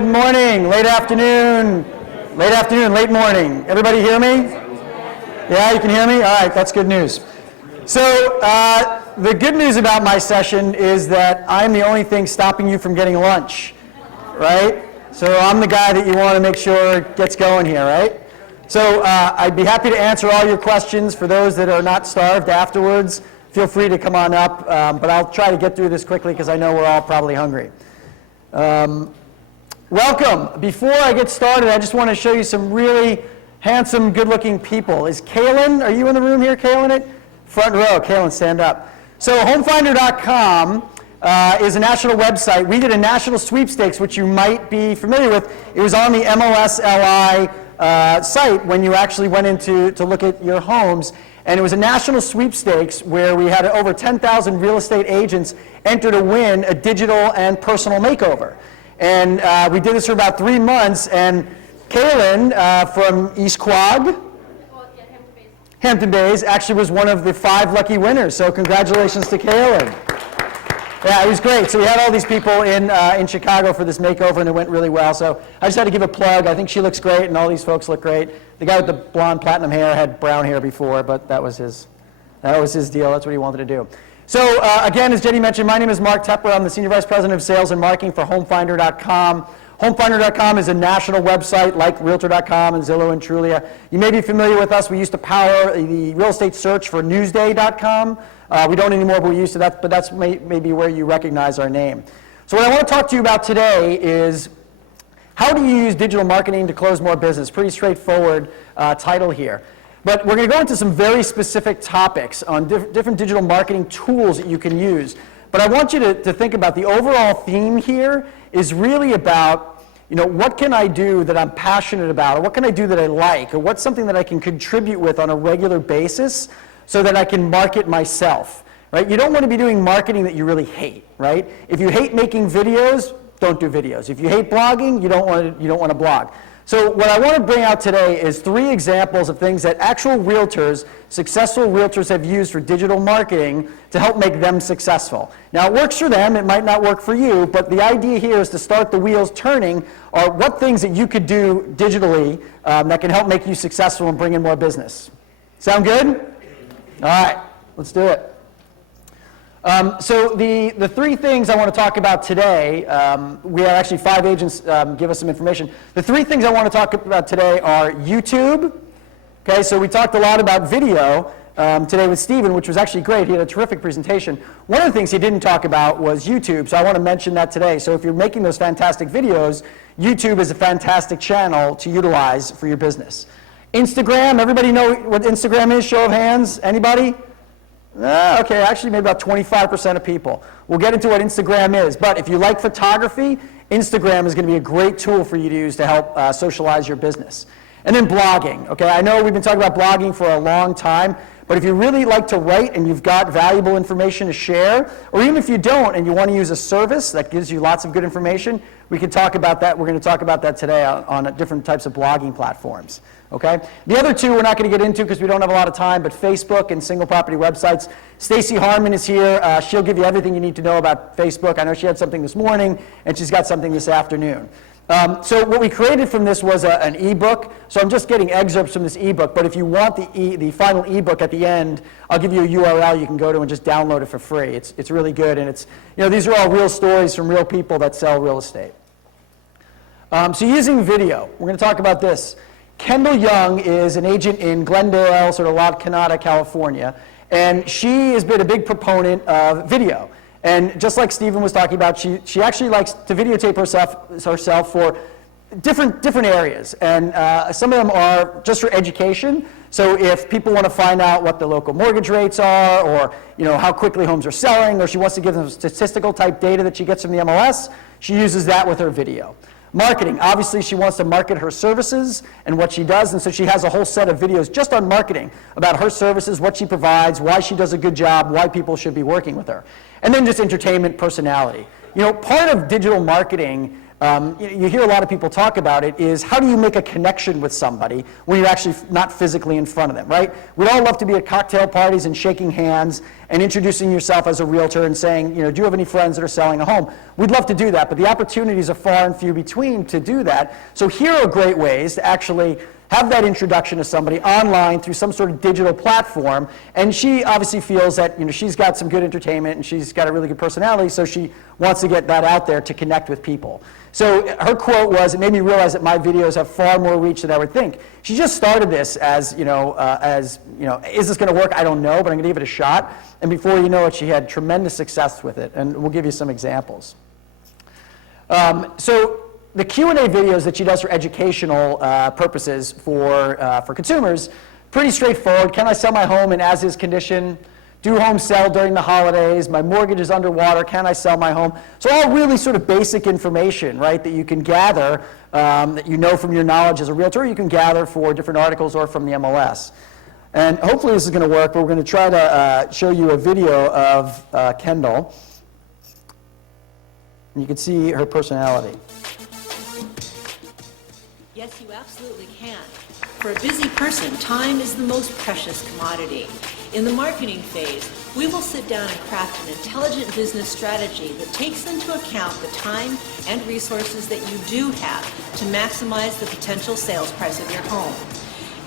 Good morning, late afternoon, late morning. Everybody hear me? Yeah, you can hear me? All right, that's good news. So the good news about my session is that I'm the only thing stopping you from getting lunch, right? So I'm the guy that you want to make sure gets going here, right? So I'd be happy to answer all your questions. For those that are not starved afterwards, feel free to come on up, but I'll try to get through this quickly because I know we're all probably hungry. Welcome. Before I get started, I just want to show you some really handsome, good-looking people. Is Kaylin, are you in the room here, Kaylin? Front row. Kaylin, stand up. So homefinder.com is a national website. We did a national sweepstakes, which you might be familiar with. It was on the MLSLI site when you actually went in to look at your homes. And it was a national sweepstakes where we had over 10,000 real estate agents enter to win a digital and personal makeover. And we did this for about 3 months, and Kaylin from East Quad, Hampton Bays, actually was one of the 5 lucky winners, so congratulations to Kaylin. Yeah, it was great. So we had all these people in Chicago for this makeover, and it went really well. So I just had to give a plug. I think she looks great, and all these folks look great. The guy with the blonde platinum hair had brown hair before, but that was his deal. That's what he wanted to do. So again, as Jenny mentioned, my name is Mark Tepper. I'm the Senior Vice President of Sales and Marketing for homefinder.com. Homefinder.com is a national website like Realtor.com and Zillow and Trulia. You may be familiar with us. We used to power the real estate search for Newsday.com. We don't anymore, but we used to that, but that's maybe where you recognize our name. So what I want to talk to you about today is how do you use digital marketing to close more business? Pretty straightforward title here. But we're going to go into some very specific topics on different digital marketing tools that you can use. But I want you to think about the overall theme here is really about, what can I do that I'm passionate about, or what can I do that I like, or what's something that I can contribute with on a regular basis so that I can market myself, right? You don't want to be doing marketing that you really hate, right? If you hate making videos, don't do videos. If you hate blogging, you don't want to blog. So what I want to bring out today is 3 examples of things that actual realtors, successful realtors have used for digital marketing to help make them successful. Now it works for them, it might not work for you, but the idea here is to start the wheels turning are what things that you could do digitally that can help make you successful and bring in more business. Sound good? All right, let's do it. So the 3 things I want to talk about today, we had actually 5 agents give us some information. The 3 things I want to talk about today are YouTube. Okay, so we talked a lot about video today with Stephen, which was actually great. He had a terrific presentation. One of the things he didn't talk about was YouTube, so I want to mention that today. So if you're making those fantastic videos, YouTube is a fantastic channel to utilize for your business. Instagram, everybody know what Instagram is? Show of hands, anybody? Okay, actually maybe about 25% of people. We'll get into what Instagram is, but if you like photography, Instagram is going to be a great tool for you to use to help socialize your business. And then blogging, okay? I know we've been talking about blogging for a long time, but if you really like to write and you've got valuable information to share, or even if you don't and you want to use a service that gives you lots of good information, we can talk about that. We're going to talk about that today on different types of blogging platforms. Okay? The other 2 we're not going to get into because we don't have a lot of time, but Facebook and single property websites. Stacy Harmon is here. She'll give you everything you need to know about Facebook. I know she had something this morning, and she's got something this afternoon. So what we created from this was an ebook. So I'm just getting excerpts from this ebook, but if you want the final ebook at the end, I'll give you a URL you can go to and just download it for free. It's really good, and these are all real stories from real people that sell real estate. So using video, we're going to talk about this. Kendall Young is an agent in Glendale, sort of La Canada, California, and she has been a big proponent of video. And just like Stephen was talking about, she actually likes to videotape herself for different areas. And some of them are just for education. So if people want to find out what the local mortgage rates are, or how quickly homes are selling, or she wants to give them statistical type data that she gets from the MLS, she uses that with her video. Marketing, obviously she wants to market her services and what she does, and so she has a whole set of videos just on marketing about her services, what she provides, why she does a good job, why people should be working with her. And then just entertainment, personality. Part of digital marketing, you hear a lot of people talk about it, is how do you make a connection with somebody when you're actually not physically in front of them, right? We'd all love to be at cocktail parties and shaking hands and introducing yourself as a realtor and saying, do you have any friends that are selling a home? We'd love to do that, but the opportunities are far and few between to do that. So here are great ways to actually have that introduction to somebody online through some sort of digital platform. And she obviously feels that she's got some good entertainment and she's got a really good personality, so she wants to get that out there to connect with people. So her quote was, it made me realize that my videos have far more reach than I would think. She just started this as, is this going to work? I don't know, but I'm going to give it a shot. And before you know it, she had tremendous success with it. And we'll give you some examples. So the Q&A videos that she does for educational purposes for consumers, pretty straightforward. Can I sell my home in as-is condition? Do home sell during the holidays? My mortgage is underwater. Can I sell my home? So all really sort of basic information, right, that you can gather, that you know from your knowledge as a realtor, you can gather for different articles or from the MLS. And hopefully this is going to work, but we're going to try to show you a video of Kendall. And you can see her personality. Yes, you absolutely can. For a busy person, time is the most precious commodity. In the marketing phase, we will sit down and craft an intelligent business strategy that takes into account the time and resources that you do have to maximize the potential sales price of your home.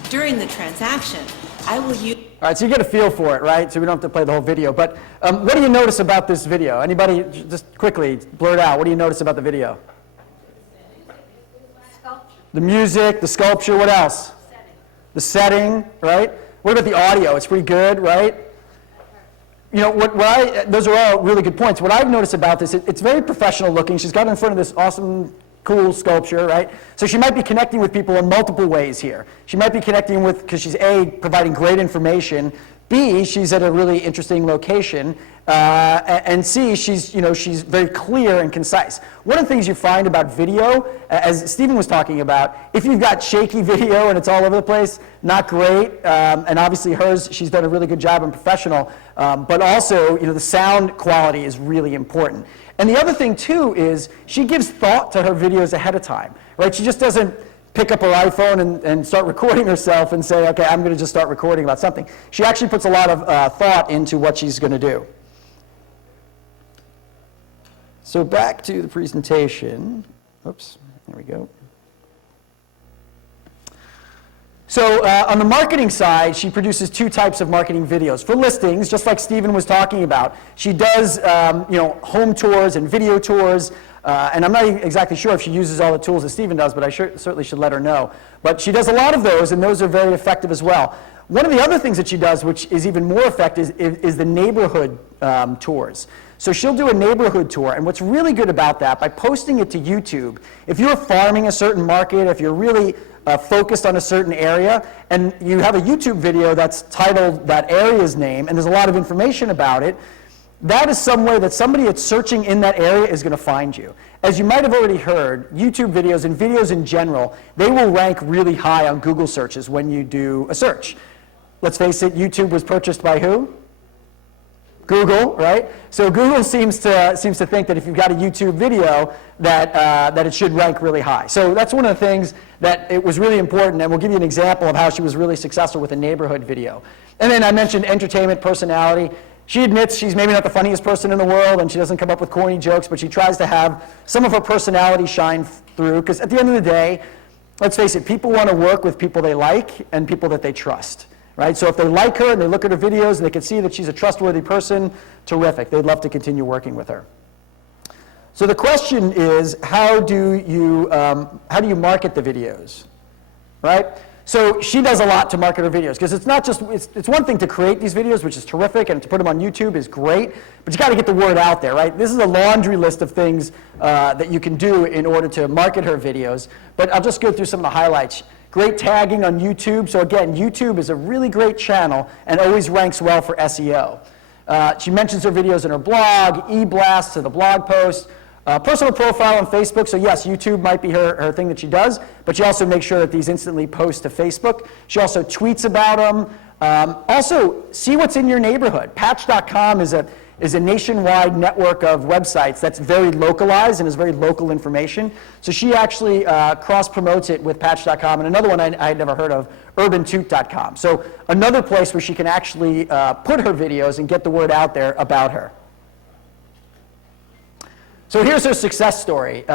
During the transaction, I will use... All right, so you get a feel for it, right? So we don't have to play the whole video. But what do you notice about this video? Anybody, just quickly, blurt out. What do you notice about the video? The music, the sculpture, what else? The setting, right? What about the audio? It's pretty good, right? Those are all really good points. What I've noticed about this, it's very professional looking. She's got in front of this awesome, cool sculpture, right? So she might be connecting with people in multiple ways here. She might be connecting with, because she's A, providing great information, B, she's at a really interesting location, and C, she's very clear and concise. One of the things you find about video, as Stephen was talking about, if you've got shaky video and it's all over the place, not great, and obviously hers, she's done a really good job and professional, but also the sound quality is really important. And the other thing too is she gives thought to her videos ahead of time, right? She just doesn't pick up her iPhone and start recording herself and say, okay, I'm going to just start recording about something. She actually puts a lot of thought into what she's going to do. So back to the presentation. Oops, there we go. So on the marketing side, she produces two types of marketing videos. For listings, just like Stephen was talking about, she does home tours and video tours. And I'm not exactly sure if she uses all the tools that Stephen does, but I certainly should let her know. But she does a lot of those, and those are very effective as well. One of the other things that she does, which is even more effective, is the neighborhood tours. So she'll do a neighborhood tour, and what's really good about that, by posting it to YouTube, if you're farming a certain market, if you're really focused on a certain area, and you have a YouTube video that's titled that area's name, and there's a lot of information about it, that is some way that somebody that's searching in that area is going to find you. As you might have already heard, YouTube videos and videos in general, they will rank really high on Google searches when you do a search. Let's face it, YouTube was purchased by who? Google, right? So Google seems to think that if you've got a YouTube video, that it should rank really high. So that's one of the things that it was really important, and we'll give you an example of how she was really successful with a neighborhood video. And then I mentioned entertainment personality. She admits she's maybe not the funniest person in the world, and she doesn't come up with corny jokes, but she tries to have some of her personality shine through, because at the end of the day, let's face it, people want to work with people they like and people that they trust. Right? So if they like her and they look at her videos and they can see that she's a trustworthy person, terrific. They'd love to continue working with her. So the question is, how do you market the videos? Right? So she does a lot to market her videos, because it's not just, it's one thing to create these videos, which is terrific, and to put them on YouTube is great, but you got to get the word out there, right? This is a laundry list of things that you can do in order to market her videos, but I'll just go through some of the highlights. Great tagging on YouTube. So again, YouTube is a really great channel and always ranks well for SEO. She mentions her videos in her blog, e-blasts to the blog post, personal profile on Facebook. So yes, YouTube might be her thing that she does, but she also makes sure that these instantly post to Facebook. She also tweets about them. Also, see what's in your neighborhood. Patch.com is is a nationwide network of websites that's very localized and is very local information. So she actually cross-promotes it with Patch.com, and another one I had never heard of, UrbanToot.com. So another place where she can actually put her videos and get the word out there about her. So here's her success story.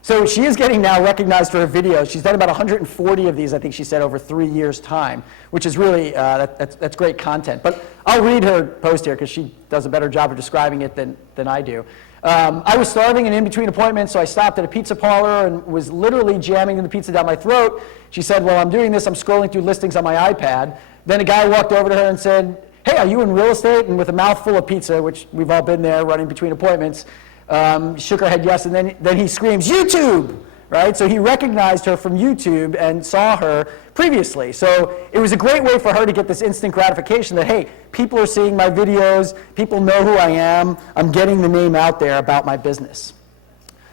So she is getting now recognized for her videos. She's done about 140 of these, I think she said, over 3 years' time, which is really, that's great content. But I'll read her post here because she does a better job of describing it than I do. I was starving and in between appointments, so I stopped at a pizza parlor and was literally jamming the pizza down my throat. She said, while I'm doing this, I'm scrolling through listings on my iPad. Then a guy walked over to her and said, hey, are you in real estate? And with a mouthful of pizza, which we've all been there running between appointments, shook her head yes, and then he screams, YouTube! Right? So he recognized her from YouTube and saw her previously. So it was a great way for her to get this instant gratification that, hey, people are seeing my videos, people know who I am, I'm getting the name out there about my business.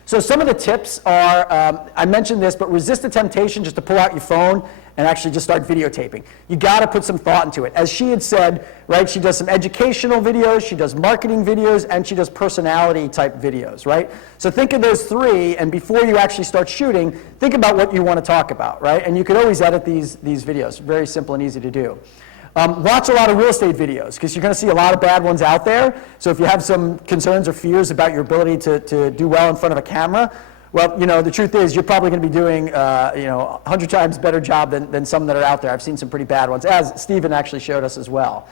So some of the tips are, I mentioned this, but resist the temptation just to pull out your phone and actually just start videotaping. You got to put some thought into it. As she had said, right, she does some educational videos, she does marketing videos, and she does personality type videos, right? So think of those three, and before you actually start shooting, think about what you want to talk about, right? And you could always edit these videos. Very simple and easy to do. Watch a lot of real estate videos, because you're going to see a lot of bad ones out there. So if you have some concerns or fears about your ability to do well in front of a camera, well, you know, the truth is you're probably going to be doing, 100 times better job than some that are out there. I've seen some pretty bad ones, as Stephen actually showed us as well.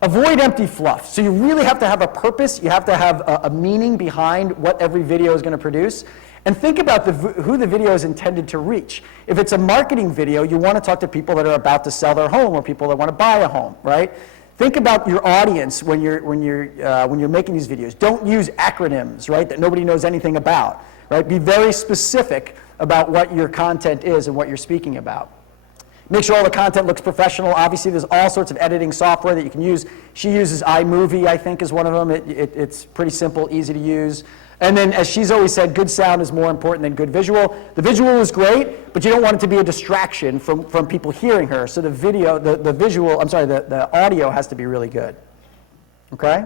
Avoid empty fluff. So you really have to have a purpose. You have to have a meaning behind what every video is going to produce. And think about who the video is intended to reach. If it's a marketing video, you want to talk to people that are about to sell their home or people that want to buy a home, right? Think about your audience when you're making these videos. Don't use acronyms, right, that nobody knows anything about. Right? Be very specific about what your content is and what you're speaking about. Make sure all the content looks professional. Obviously, there's all sorts of editing software that you can use. She uses iMovie, I think, is one of them. It's pretty simple, easy to use. And then, as she's always said, good sound is more important than good visual. The visual is great, but you don't want it to be a distraction from people hearing her. So the the audio has to be really good. Okay?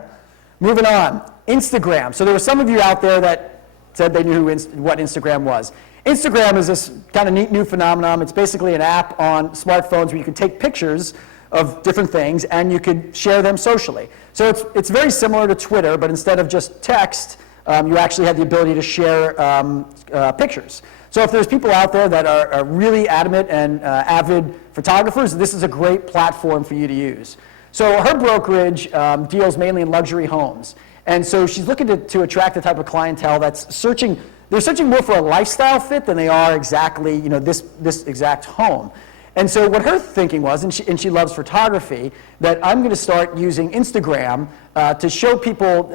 Moving on. Instagram. So there were some of you out there that said they knew what Instagram was. Instagram is this kind of neat new phenomenon. It's basically an app on smartphones where you can take pictures of different things and you could share them socially. So it's very similar to Twitter, but instead of just text, you actually have the ability to share pictures. So if there's people out there that are really adamant and avid photographers, this is a great platform for you to use. So her brokerage deals mainly in luxury homes. And so she's looking to attract the type of clientele that's searching, they're searching more for a lifestyle fit than they are exactly, this exact home. And so what her thinking was, and she loves photography, that I'm going to start using Instagram to show people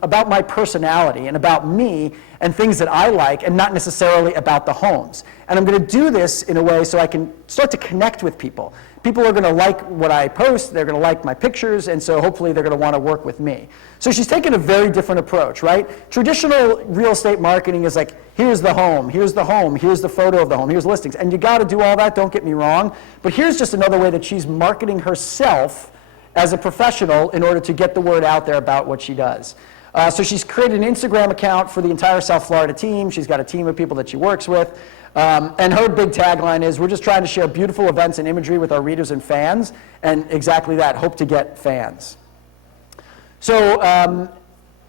about my personality and about me and things that I like and not necessarily about the homes. And I'm going to do this in a way so I can start to connect with people. People are going to like what I post, they're going to like my pictures, and so hopefully they're going to want to work with me. So she's taken a very different approach, right? Traditional real estate marketing is like, here's the home, here's the photo of the home, here's listings. And you got to do all that, don't get me wrong. But here's just another way that she's marketing herself as a professional in order to get the word out there about what she does. So she's created an Instagram account for the entire South Florida team. She's got a team of people that she works with. And her big tagline is, we're just trying to share beautiful events and imagery with our readers and fans, and exactly that, hope to get fans. So,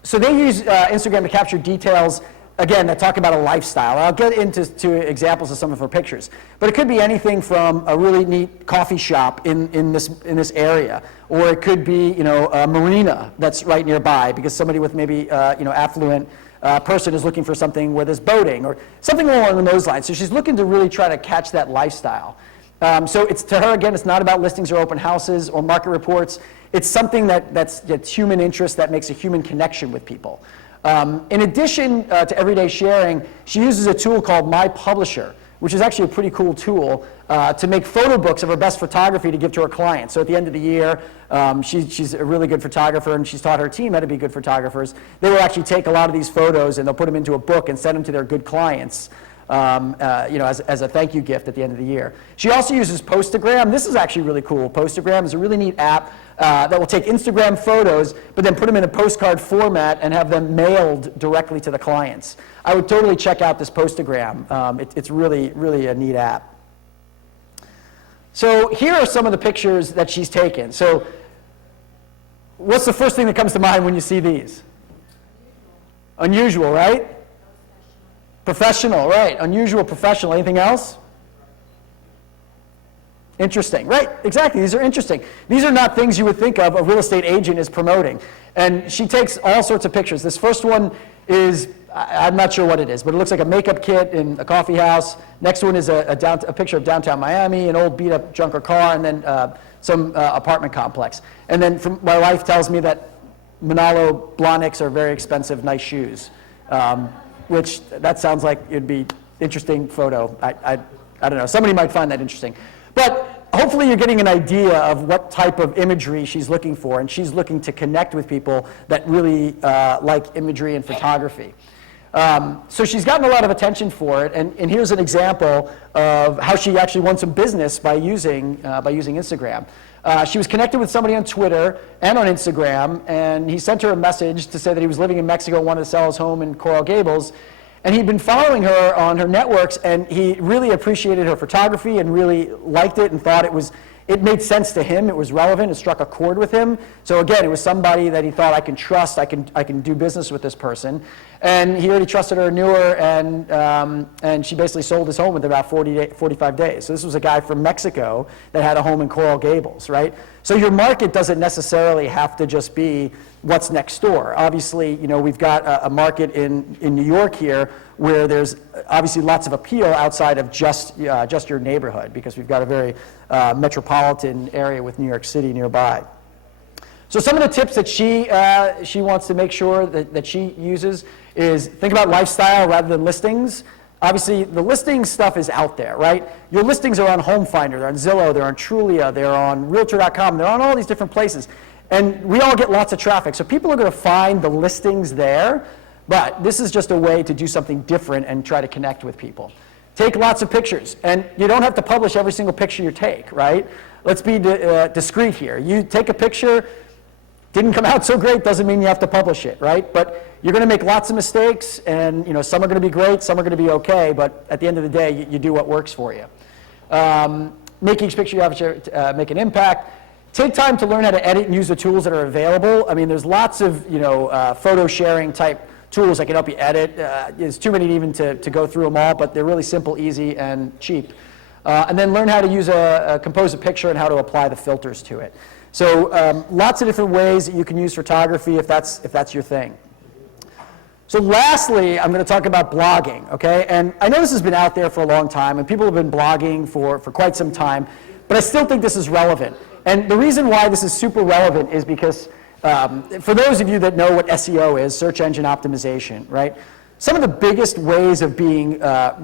so they use Instagram to capture details, again, that talk about a lifestyle. I'll get into examples of some of her pictures. But it could be anything from a really neat coffee shop in this area, or it could be a marina that's right nearby because somebody with maybe affluent person is looking for something where there's boating or something along those lines. So she's looking to really try to catch that lifestyle. So it's, to her, again, it's not about listings or open houses or market reports. It's something that's human interest that makes a human connection with people. In addition to everyday sharing, she uses a tool called My Publisher, which is actually a pretty cool tool to make photo books of her best photography to give to her clients. So at the end of the year, she's a really good photographer, and she's taught her team how to be good photographers. They will actually take a lot of these photos and they'll put them into a book and send them to their good clients. as a thank you gift at the end of the year. She also uses Postagram. This is actually really cool. Postagram is a really neat app that will take Instagram photos, but then put them in a postcard format and have them mailed directly to the clients. I would totally check out this Postagram. It's really, really a neat app. So here are some of the pictures that she's taken. So what's the first thing that comes to mind when you see these? Unusual, right? Professional, right. Unusual, professional. Anything else? Interesting, right, exactly. These are interesting. These are not things you would think of a real estate agent is promoting. And she takes all sorts of pictures. This first one is, I'm not sure what it is, but it looks like a makeup kit in a coffee house. Next one is a picture of downtown Miami, an old beat-up junker car, and then some apartment complex. And then my wife tells me that Manalo Blahniks are very expensive, nice shoes, which that sounds like it'd be interesting photo. I don't know. Somebody might find that interesting. But hopefully you're getting an idea of what type of imagery she's looking for, and she's looking to connect with people that really like imagery and photography. So she's gotten a lot of attention for it, and here's an example of how she actually won some business by using Instagram. She was connected with somebody on Twitter and on Instagram, and he sent her a message to say that he was living in Mexico and wanted to sell his home in Coral Gables. And he'd been following her on her networks, and he really appreciated her photography and really liked it and thought it made sense to him. It was relevant. It struck a chord with him. So again, it was somebody that he thought, I can trust. I can do business with this person. And he already trusted her, knew her, and she basically sold his home within about 45 days. So this was a guy from Mexico that had a home in Coral Gables, right? So your market doesn't necessarily have to just be what's next door. Obviously, we've got a market in New York here where there's obviously lots of appeal outside of just your neighborhood, because we've got a very metropolitan area with New York City nearby. So some of the tips that she wants to make sure that she uses is think about lifestyle rather than listings. Obviously, the listing stuff is out there, right? Your listings are on Home Finder, they're on Zillow, they're on Trulia, they're on Realtor.com, they're on all these different places. And we all get lots of traffic, so people are going to find the listings there, but this is just a way to do something different and try to connect with people. Take lots of pictures, and you don't have to publish every single picture you take, right? Let's be discreet here. You take a picture, didn't come out so great, doesn't mean you have to publish it, right? But you're going to make lots of mistakes, and some are going to be great, some are going to be okay, but at the end of the day, you do what works for you. Make each picture you have to make an impact. Take time to learn how to edit and use the tools that are available. I mean, there's lots of photo sharing type tools that can help you edit. There's too many even to go through them all, but they're really simple, easy, and cheap. And then learn how to use compose a picture and how to apply the filters to it. So lots of different ways that you can use photography if that's your thing. So lastly, I'm going to talk about blogging, okay? And I know this has been out there for a long time, and people have been blogging for quite some time, but I still think this is relevant. And the reason why this is super relevant is because for those of you that know what SEO is, search engine optimization, right? Some of the biggest ways of being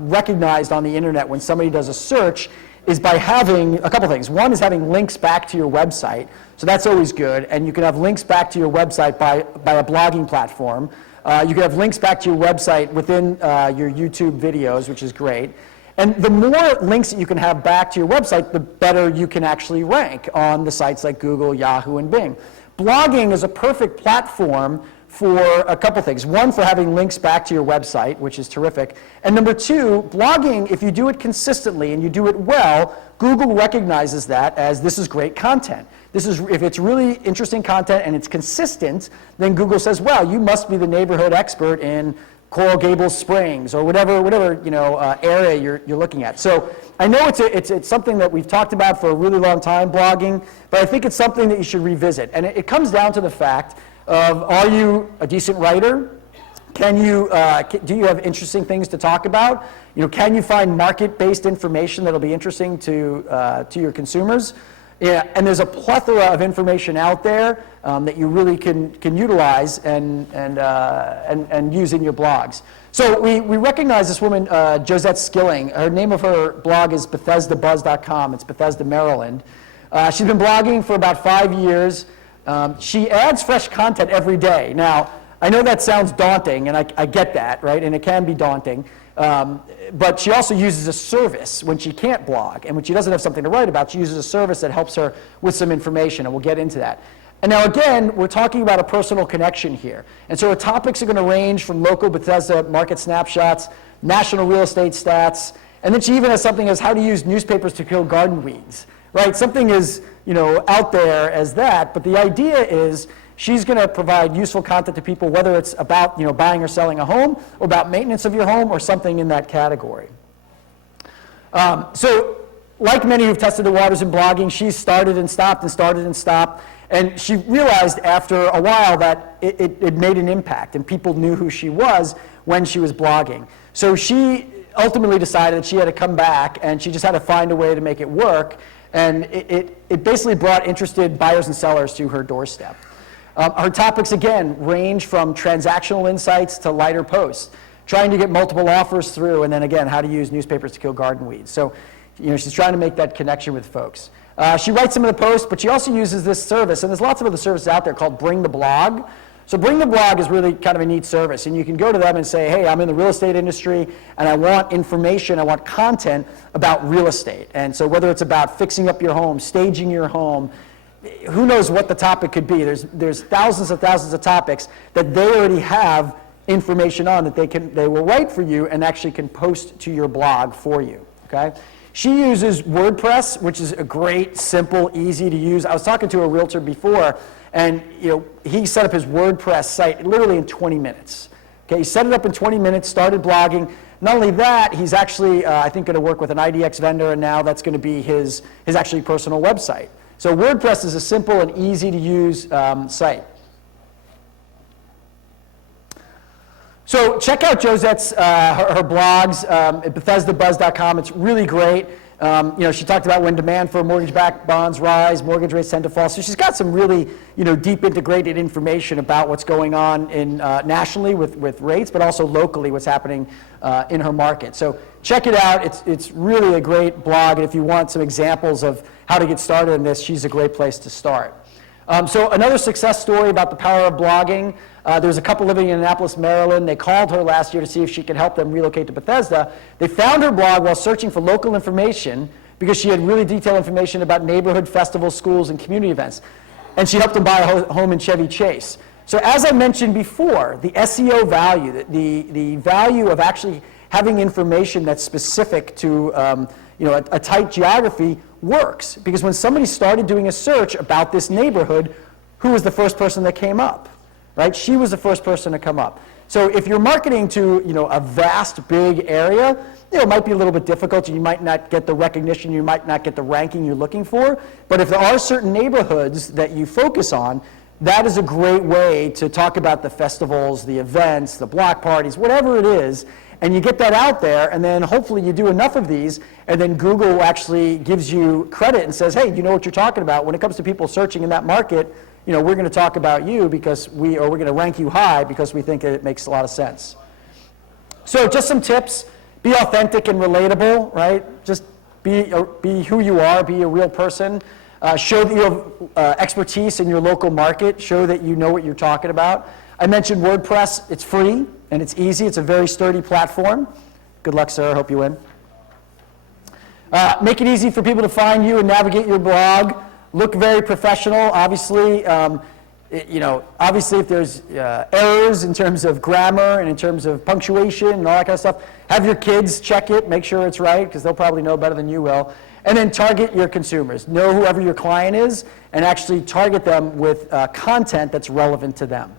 recognized on the internet when somebody does a search is by having a couple things. One is having links back to your website, so that's always good, and you can have links back to your website by a blogging platform. You can have links back to your website within your YouTube videos, which is great. And the more links that you can have back to your website, the better you can actually rank on the sites like Google, Yahoo, and Bing. Blogging is a perfect platform for a couple things. One, for having links back to your website, which is terrific. And number two, blogging, if you do it consistently and you do it well, Google recognizes that as this is great content. If it's really interesting content and it's consistent, then Google says, well, you must be the neighborhood expert in Coral Gables Springs or whatever area you're looking at. So I know it's something that we've talked about for a really long time, blogging, but I think it's something that you should revisit. And it comes down to the fact of, are you a decent writer? Do you have interesting things to talk about? Can you find market-based information that'll be interesting to your consumers? Yeah, and there's a plethora of information out there that you really can utilize and use in your blogs. So we recognize this woman, Josette Skilling. Her name of her blog is BethesdaBuzz.com. It's Bethesda, Maryland. She's been blogging for about 5 years. She adds fresh content every day. Now, I know that sounds daunting, and I get that, right? And it can be daunting. But she also uses a service when she can't blog. And when she doesn't have something to write about, she uses a service that helps her with some information, and we'll get into that. And now again, we're talking about a personal connection here. And so our topics are going to range from local Bethesda market snapshots, national real estate stats, and then she even has something as how to use newspapers to kill garden weeds, right? Something is, out there as that, but the idea is she's going to provide useful content to people, whether it's about, buying or selling a home, or about maintenance of your home, or something in that category. So like many who've tested the waters in blogging, she started and stopped and started and stopped. And she realized after a while that it made an impact, and people knew who she was when she was blogging. So she ultimately decided that she had to come back, and she just had to find a way to make it work. And it basically brought interested buyers and sellers to her doorstep. Her topics, again, range from transactional insights to lighter posts, trying to get multiple offers through, and then again, how to use newspapers to kill garden weeds. So she's trying to make that connection with folks. She writes some of the posts, but she also uses this service, and there's lots of other services out there called Bring the Blog. So Bring the Blog is really kind of a neat service, and you can go to them and say, hey, I'm in the real estate industry, and I want information, I want content about real estate. And so whether it's about fixing up your home, staging your home, who knows what the topic could be. There's thousands and thousands of topics that they already have information on that they will write for you and actually can post to your blog for you, okay? She uses WordPress, which is a great, simple, easy to use. I was talking to a realtor before, and he set up his WordPress site literally in 20 minutes. Okay, he set it up in 20 minutes, started blogging. Not only that, he's actually, I think, going to work with an IDX vendor, and now that's going to be his actually personal website. So WordPress is a simple and easy to use site. So check out Josette's her blogs at BethesdaBuzz.com. It's really great. She talked about when demand for mortgage-backed bonds rise, mortgage rates tend to fall. So she's got some really deep integrated information about what's going on in nationally with rates, but also locally what's happening in her market. So check it out. It's really a great blog. And if you want some examples of how to get started in this, she's a great place to start. So another success story about the power of blogging. There's a couple living in Annapolis, Maryland. They called her last year to see if she could help them relocate to Bethesda. They found her blog while searching for local information because she had really detailed information about neighborhood festivals, schools, and community events. And she helped them buy a home in Chevy Chase. So as I mentioned before, the SEO value, the value of actually having information that's specific to a tight geography works. Because when somebody started doing a search about this neighborhood, who was the first person that came up? Right? She was the first person to come up. So if you're marketing to a vast, big area, it might be a little bit difficult. You might not get the recognition, you might not get the ranking you're looking for. But if there are certain neighborhoods that you focus on, that is a great way to talk about the festivals, the events, the block parties, whatever it is, and you get that out there, and then hopefully you do enough of these, and then Google actually gives you credit and says, hey, you know what you're talking about. When it comes to people searching in that market, we're going to talk about you because we're going to rank you high because we think it makes a lot of sense. So just some tips. Be authentic and relatable, right? Just be who you are, be a real person. Show that you have expertise in your local market. Show that you know what you're talking about. I mentioned WordPress. It's free and it's easy. It's a very sturdy platform. Good luck, sir. Hope you win. Make it easy for people to find you and navigate your blog. Look very professional. Obviously, obviously if there's errors in terms of grammar and in terms of punctuation and all that kind of stuff, have your kids check it, make sure it's right, because they'll probably know better than you will. And then target your consumers. Know whoever your client is and actually target them with content that's relevant to them.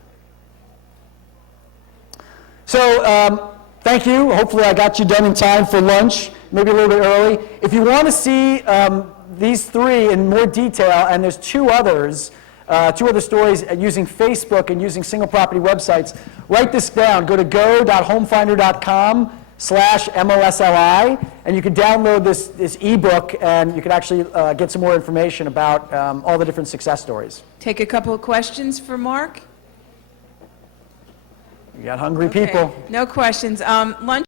So thank you. Hopefully I got you done in time for lunch, maybe a little bit early. If you want to see these three in more detail, and there's two other stories using Facebook and using single property websites, write this down. Go to go.homefinder.com/MLSLI, and you can download this ebook, and you can actually get some more information about all the different success stories. Take a couple of questions for Mark. You got hungry Okay. people. No questions. Lunch